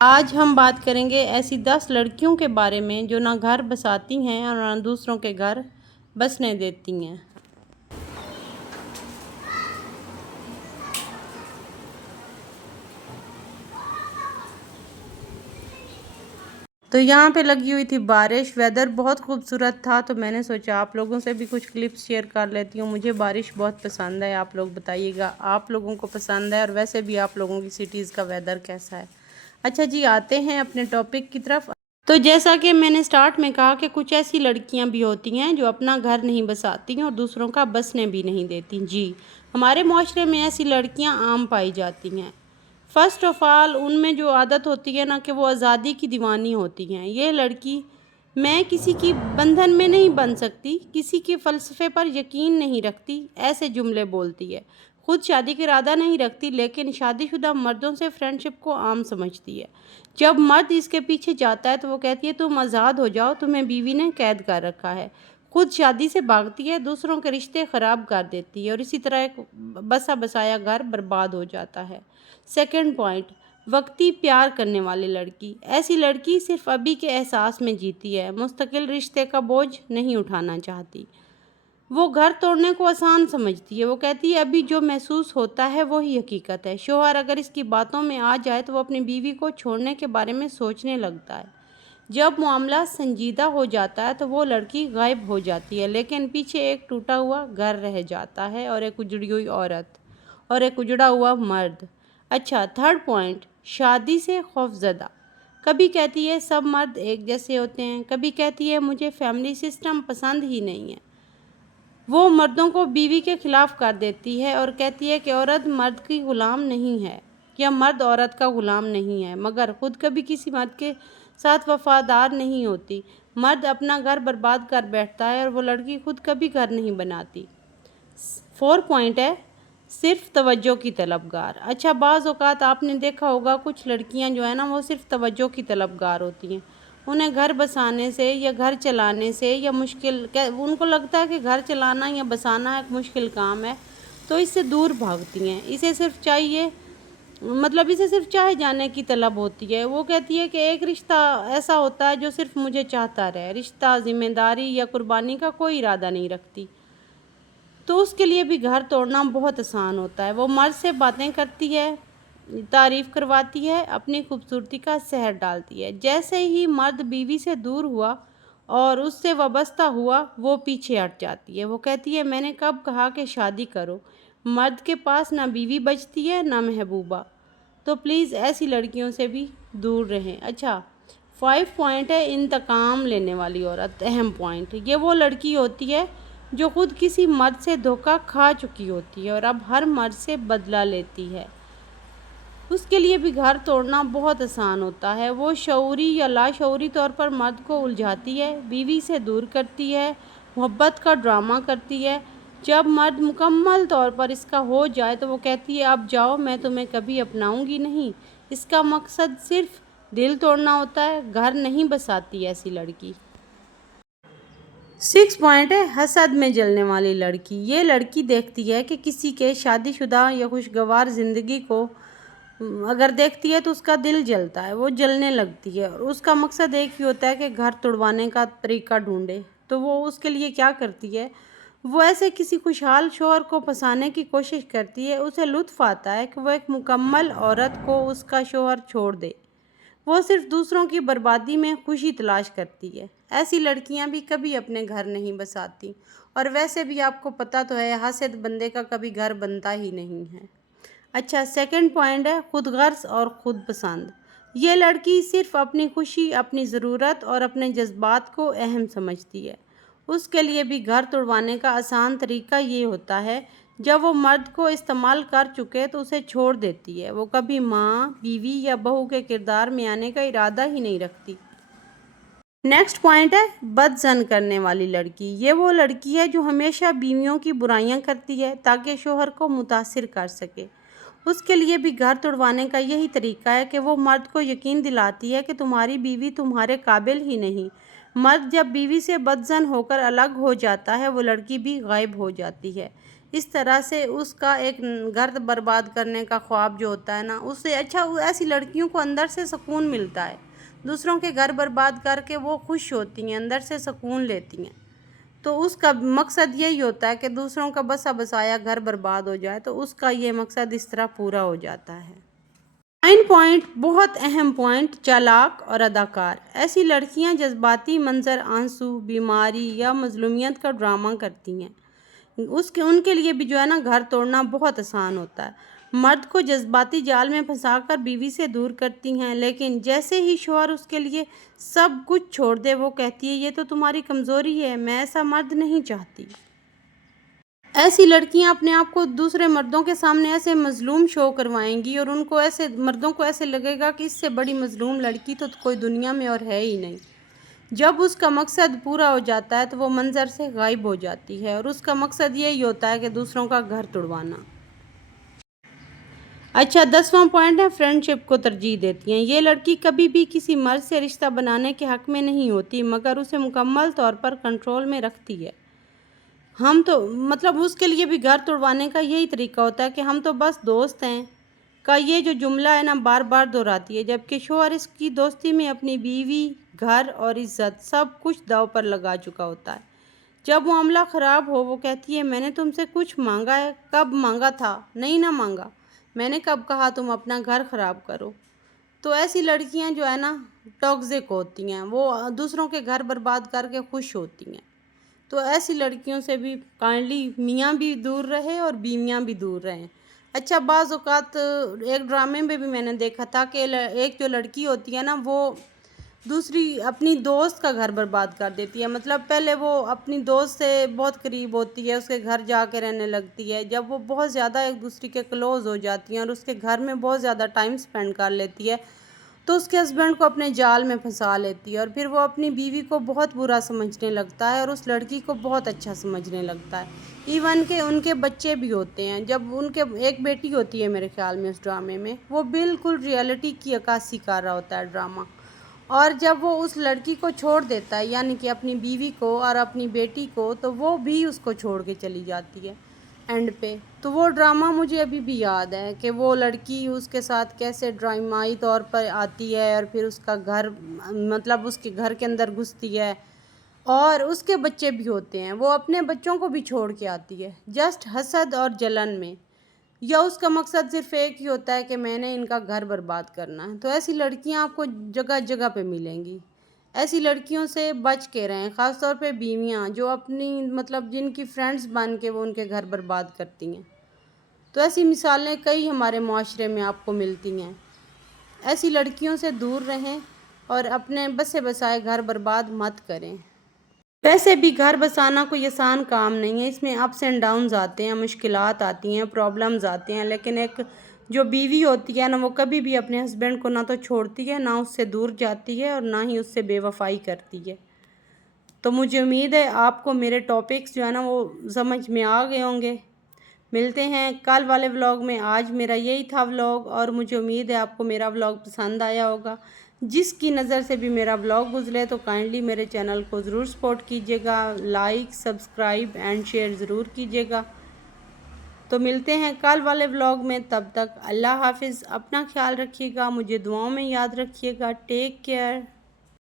آج ہم بات کریں گے ایسی 10 لڑکیوں کے بارے میں جو نہ گھر بساتی ہیں اور نہ دوسروں کے گھر بسنے دیتی ہیں۔ تو یہاں پہ لگی ہوئی تھی بارش، ویدر بہت خوبصورت تھا، تو میں نے سوچا آپ لوگوں سے بھی کچھ کلپس شیئر کر لیتی ہوں۔ مجھے بارش بہت پسند ہے، آپ لوگ بتائیے گا آپ لوگوں کو پسند ہے، اور ویسے بھی آپ لوگوں کی سٹیز کا ویدر کیسا ہے۔ اچھا جی، آتے ہیں اپنے ٹاپک کی طرف۔ تو جیسا کہ میں نے سٹارٹ میں کہا کہ کچھ ایسی لڑکیاں بھی ہوتی ہیں جو اپنا گھر نہیں بساتی ہیں اور دوسروں کا بسنے بھی نہیں دیتی۔ جی، ہمارے معاشرے میں ایسی لڑکیاں عام پائی جاتی ہیں۔ فرسٹ آف آل ان میں جو عادت ہوتی ہے نا کہ وہ آزادی کی دیوانی ہوتی ہیں۔ یہ لڑکی میں کسی کی بندھن میں نہیں بن سکتی، کسی کے فلسفے پر یقین نہیں رکھتی، ایسے جملے بولتی ہے۔ خود شادی کا ارادہ نہیں رکھتی، لیکن شادی شدہ مردوں سے فرینڈ شپ کو عام سمجھتی ہے۔ جب مرد اس کے پیچھے جاتا ہے تو وہ کہتی ہے تم آزاد ہو جاؤ، تمہیں بیوی نے قید کر رکھا ہے۔ خود شادی سے بھاگتی ہے، دوسروں کے رشتے خراب کر دیتی ہے، اور اسی طرح ایک بسا بسایا گھر برباد ہو جاتا ہے۔ سیکنڈ پوائنٹ، وقتی پیار کرنے والی لڑکی۔ ایسی لڑکی صرف ابھی کے احساس میں جیتی ہے، مستقل رشتے کا بوجھ نہیں اٹھانا چاہتی۔ وہ گھر توڑنے کو آسان سمجھتی ہے، وہ کہتی ہے ابھی جو محسوس ہوتا ہے وہی حقیقت ہے۔ شوہر اگر اس کی باتوں میں آ جائے تو وہ اپنی بیوی کو چھوڑنے کے بارے میں سوچنے لگتا ہے۔ جب معاملہ سنجیدہ ہو جاتا ہے تو وہ لڑکی غائب ہو جاتی ہے، لیکن پیچھے ایک ٹوٹا ہوا گھر رہ جاتا ہے، اور ایک اجڑی ہوئی عورت اور ایک اجڑا ہوا مرد۔ اچھا، تھرڈ پوائنٹ، شادی سے خوف زدہ۔ کبھی کہتی ہے سب مرد ایک جیسے ہوتے ہیں، کبھی کہتی ہے مجھے فیملی سسٹم پسند ہی نہیں ہے۔ وہ مردوں کو بیوی کے خلاف کر دیتی ہے اور کہتی ہے کہ عورت مرد کی غلام نہیں ہے، یا مرد عورت کا غلام نہیں ہے، مگر خود کبھی کسی مرد کے ساتھ وفادار نہیں ہوتی۔ مرد اپنا گھر برباد کر بیٹھتا ہے اور وہ لڑکی خود کبھی گھر نہیں بناتی۔ 4 پوائنٹ ہے، صرف توجہ کی طلبگار۔ اچھا، بعض اوقات آپ نے دیکھا ہوگا کچھ لڑکیاں جو ہیں نا وہ صرف توجہ کی طلبگار ہوتی ہیں۔ انہیں گھر بسانے سے یا گھر چلانے سے یا ان کو لگتا ہے کہ گھر چلانا یا بسانا ایک مشکل کام ہے، تو اس سے دور بھاگتی ہیں۔ اسے صرف چاہے جانے کی طلب ہوتی ہے۔ وہ کہتی ہے کہ ایک رشتہ ایسا ہوتا ہے جو صرف مجھے چاہتا رہے، رشتہ ذمہ داری یا قربانی کا کوئی ارادہ نہیں رکھتی۔ تو اس کے لیے بھی گھر توڑنا بہت آسان ہوتا ہے۔ وہ مرد سے باتیں کرتی ہے، تعریف کرواتی ہے، اپنی خوبصورتی کا زہر ڈالتی ہے۔ جیسے ہی مرد بیوی سے دور ہوا اور اس سے وابستہ ہوا، وہ پیچھے ہٹ جاتی ہے۔ وہ کہتی ہے میں نے کب کہا کہ شادی کرو۔ مرد کے پاس نہ بیوی بچتی ہے نہ محبوبہ۔ تو پلیز ایسی لڑکیوں سے بھی دور رہیں۔ اچھا، 5 پوائنٹ ہے، انتقام لینے والی عورت۔ اہم پوائنٹ، یہ وہ لڑکی ہوتی ہے جو خود کسی مرد سے دھوکہ کھا چکی ہوتی ہے اور اب ہر مرد سے بدلہ لیتی ہے۔ اس کے لیے بھی گھر توڑنا بہت آسان ہوتا ہے۔ وہ شعوری یا لاشعوری طور پر مرد کو الجھاتی ہے، بیوی سے دور کرتی ہے، محبت کا ڈرامہ کرتی ہے۔ جب مرد مکمل طور پر اس کا ہو جائے تو وہ کہتی ہے اب جاؤ، میں تمہیں کبھی اپناؤں گی نہیں۔ اس کا مقصد صرف دل توڑنا ہوتا ہے، گھر نہیں بساتی ایسی لڑکی۔ 6 پوائنٹ ہے، حسد میں جلنے والی لڑکی۔ یہ لڑکی دیکھتی ہے کہ کسی کے شادی شدہ یا خوشگوار زندگی کو اگر دیکھتی ہے تو اس کا دل جلتا ہے، وہ جلنے لگتی ہے، اور اس کا مقصد ایک ہی ہوتا ہے کہ گھر توڑوانے کا طریقہ ڈھونڈے۔ تو وہ اس کے لیے کیا کرتی ہے، وہ ایسے کسی خوشحال شوہر کو پھنسانے کی کوشش کرتی ہے۔ اسے لطف آتا ہے کہ وہ ایک مکمل عورت کو اس کا شوہر چھوڑ دے۔ وہ صرف دوسروں کی بربادی میں خوشی تلاش کرتی ہے۔ ایسی لڑکیاں بھی کبھی اپنے گھر نہیں بساتی، اور ویسے بھی آپ کو پتہ تو ہے حاسد بندے کا کبھی گھر بنتا ہی نہیں ہے۔ اچھا، سیکنڈ پوائنٹ ہے، خود غرض اور خود پسند۔ یہ لڑکی صرف اپنی خوشی، اپنی ضرورت اور اپنے جذبات کو اہم سمجھتی ہے۔ اس کے لیے بھی گھر توڑوانے کا آسان طریقہ یہ ہوتا ہے جب وہ مرد کو استعمال کر چکے تو اسے چھوڑ دیتی ہے۔ وہ کبھی ماں، بیوی یا بہو کے کردار میں آنے کا ارادہ ہی نہیں رکھتی۔ نیکسٹ پوائنٹ ہے، بد ظن کرنے والی لڑکی۔ یہ وہ لڑکی ہے جو ہمیشہ بیویوں کی برائیاں کرتی ہے تاکہ شوہر کو متاثر کر سکے۔ اس کے لیے بھی گھر توڑوانے کا یہی طریقہ ہے کہ وہ مرد کو یقین دلاتی ہے کہ تمہاری بیوی تمہارے قابل ہی نہیں۔ مرد جب بیوی سے بد ظن ہو کر الگ ہو جاتا ہے، وہ لڑکی بھی غائب ہو جاتی ہے۔ اس طرح سے اس کا ایک گھر برباد کرنے کا خواب جو ہوتا ہے نا، اس سے اچھا ایسی لڑکیوں کو اندر سے سکون ملتا ہے، دوسروں کے گھر برباد کر کے وہ خوش ہوتی ہیں، اندر سے سکون لیتی ہیں۔ تو اس کا مقصد یہی ہوتا ہے کہ دوسروں کا بسا بسایا گھر برباد ہو جائے، تو اس کا یہ مقصد اس طرح پورا ہو جاتا ہے۔ 9 پوائنٹ، بہت اہم پوائنٹ، چالاک اور اداکار۔ ایسی لڑکیاں جذباتی منظر، آنسو، بیماری یا مظلومیت کا ڈرامہ کرتی ہیں۔ ان کے لیے بھی جو ہے نا گھر توڑنا بہت آسان ہوتا ہے۔ مرد کو جذباتی جال میں پھنسا کر بیوی سے دور کرتی ہیں، لیکن جیسے ہی شوہر اس کے لیے سب کچھ چھوڑ دے وہ کہتی ہے یہ تو تمہاری کمزوری ہے، میں ایسا مرد نہیں چاہتی۔ ایسی لڑکیاں اپنے آپ کو دوسرے مردوں کے سامنے ایسے مظلوم شو کروائیں گی اور ان کو ایسے مردوں کو ایسے لگے گا کہ اس سے بڑی مظلوم لڑکی تو کوئی دنیا میں اور ہے ہی نہیں۔ جب اس کا مقصد پورا ہو جاتا ہے تو وہ منظر سے غائب ہو جاتی ہے اور اس کا مقصد یہی ہوتا ہے کہ دوسروں کا گھر توڑوانا۔ اچھا، 10واں پوائنٹ ہے فرینڈ شپ کو ترجیح دیتی ہیں۔ یہ لڑکی کبھی بھی کسی مرد سے رشتہ بنانے کے حق میں نہیں ہوتی، مگر اسے مکمل طور پر کنٹرول میں رکھتی ہے۔ ہم تو اس کے لیے بھی گھر توڑوانے کا یہی طریقہ ہوتا ہے کہ ہم تو بس دوست ہیں کا یہ جو جملہ ہے نا بار بار دہراتی ہے، جبکہ شوہر اس کی دوستی میں اپنی بیوی، گھر اور عزت سب کچھ داؤ پر لگا چکا ہوتا ہے۔ جب معاملہ خراب ہو وہ کہتی ہے میں نے تم سے کچھ مانگا ہے؟ کب مانگا تھا؟ نہیں نہ مانگا، میں نے کب کہا تم اپنا گھر خراب کرو؟ تو ایسی لڑکیاں جو ہے نا ٹاکسک ہوتی ہیں، وہ دوسروں کے گھر برباد کر کے خوش ہوتی ہیں۔ تو ایسی لڑکیوں سے بھی کائنڈلی میاں بھی دور رہے اور بیویاں بھی دور رہیں۔ اچھا، بعض اوقات ایک ڈرامے میں بھی میں نے دیکھا تھا کہ ایک جو لڑکی ہوتی ہے نا وہ دوسری اپنی دوست کا گھر برباد کر دیتی ہے۔ پہلے وہ اپنی دوست سے بہت قریب ہوتی ہے، اس کے گھر جا کے رہنے لگتی ہے۔ جب وہ بہت زیادہ ایک دوسری کے کلوز ہو جاتی ہیں اور اس کے گھر میں بہت زیادہ ٹائم سپینڈ کر لیتی ہے تو اس کے ہسبینڈ کو اپنے جال میں پھنسا لیتی ہے اور پھر وہ اپنی بیوی کو بہت برا سمجھنے لگتا ہے اور اس لڑکی کو بہت اچھا سمجھنے لگتا ہے۔ ایون کہ ان کے بچے بھی ہوتے ہیں، جب ان کے ایک بیٹی ہوتی ہے میرے خیال میں اس ڈرامے میں، وہ بالکل ریئلٹی کی عکاسی کر رہا ہوتا ہے ڈرامہ، اور جب وہ اس لڑکی کو چھوڑ دیتا ہے یعنی کہ اپنی بیوی کو اور اپنی بیٹی کو، تو وہ بھی اس کو چھوڑ کے چلی جاتی ہے اینڈ پہ۔ تو وہ ڈرامہ مجھے ابھی بھی یاد ہے کہ وہ لڑکی اس کے ساتھ کیسے ڈرامائی طور پر آتی ہے اور پھر اس کا گھر اس کے گھر کے اندر گھستی ہے، اور اس کے بچے بھی ہوتے ہیں، وہ اپنے بچوں کو بھی چھوڑ کے آتی ہے جسٹ حسد اور جلن میں، یا اس کا مقصد صرف ایک ہی ہوتا ہے کہ میں نے ان کا گھر برباد کرنا ہے۔ تو ایسی لڑکیاں آپ کو جگہ جگہ پہ ملیں گی، ایسی لڑکیوں سے بچ کے رہیں، خاص طور پہ بیویاں جو اپنی جن کی فرینڈز بن کے وہ ان کے گھر برباد کرتی ہیں۔ تو ایسی مثالیں کئی ہمارے معاشرے میں آپ کو ملتی ہیں۔ ایسی لڑکیوں سے دور رہیں اور اپنے بسے بسائے گھر برباد مت کریں۔ ویسے بھی گھر بسانا کوئی آسان کام نہیں ہے، اس میں اپس اینڈ ڈاؤنز آتے ہیں، مشکلات آتی ہیں، پرابلمز آتے ہیں، لیکن ایک جو بیوی ہوتی ہے نا وہ کبھی بھی اپنے ہسبینڈ کو نہ تو چھوڑتی ہے، نہ اس سے دور جاتی ہے اور نہ ہی اس سے بے وفائی کرتی ہے۔ تو مجھے امید ہے آپ کو میرے ٹاپکس جو ہے نا وہ سمجھ میں آ گئے ہوں گے۔ ملتے ہیں کل والے ولاگ میں۔ آج میرا یہی تھا ولاگ اور مجھے امید ہے آپ کو میرا ولاگ پسند آیا ہوگا۔ جس کی نظر سے بھی میرا ولاگ گزرے تو کائنڈلی میرے چینل کو ضرور سپورٹ کیجیے گا، لائک، سبسکرائب اینڈ شیئر ضرور کیجیے گا۔ تو ملتے ہیں کل والے ولاگ میں، تب تک اللہ حافظ، اپنا خیال رکھیے گا، مجھے دعاؤں میں یاد رکھیے گا۔ Take care.